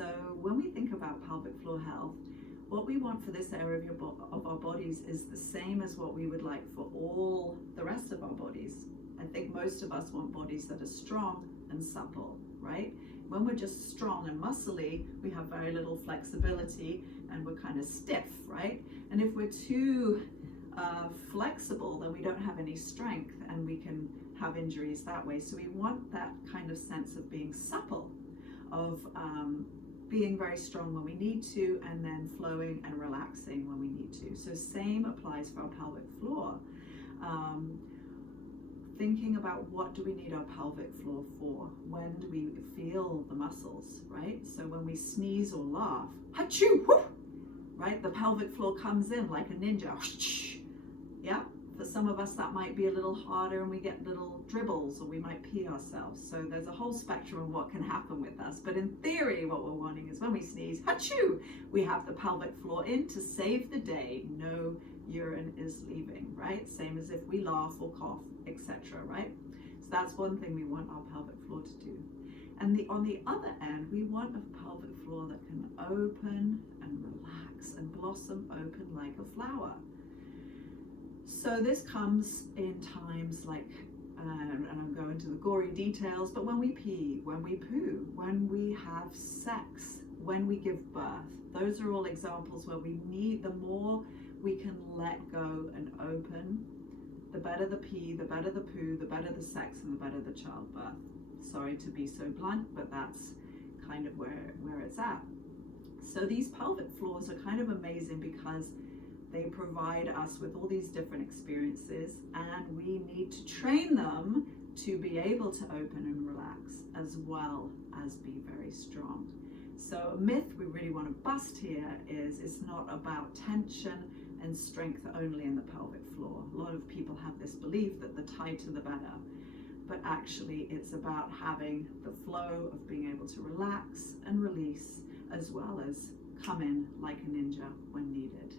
So when we think about pelvic floor health, what we want for this area of our bodies is the same as what we would like for all the rest of our bodies. I think most of us want bodies that are strong and supple, right? When we're just strong and muscly, we have very little flexibility and we're kind of stiff, right? And if we're too flexible, then we don't have any strength and we can have injuries that way. So we want that kind of sense of being supple, of being very strong when we need to, and then flowing and relaxing when we need to. So same applies for our pelvic floor. Thinking about what do we need our pelvic floor for? When do we feel the muscles, right? So when we sneeze or laugh, achoo, whoo, right? The pelvic floor comes in like a ninja. Yeah. For some of us, that might be a little harder and we get little dribbles or we might pee ourselves. So there's a whole spectrum of what can happen with us. But in theory, what we're wanting is when we sneeze, achoo, we have the pelvic floor in to save the day. No urine is leaving, right? Same as if we laugh or cough, etc., right? So that's one thing we want our pelvic floor to do. And on the other end, we want a pelvic floor that can open and relax and blossom open like a flower. So this comes in times like, and I'm going to the gory details, but when we pee, when we poo, when we have sex, when we give birth, those are all examples where we need, the more we can let go and open, the better the pee, the better the poo, the better the sex, and the better the childbirth. Sorry to be so blunt, but that's kind of where it's at. So these pelvic floors are kind of amazing because they provide us with all these different experiences, and we need to train them to be able to open and relax as well as be very strong. So a myth we really want to bust here is it's not about tension and strength only in the pelvic floor. A lot of people have this belief that the tighter the better, but actually it's about having the flow of being able to relax and release as well as come in like a ninja when needed.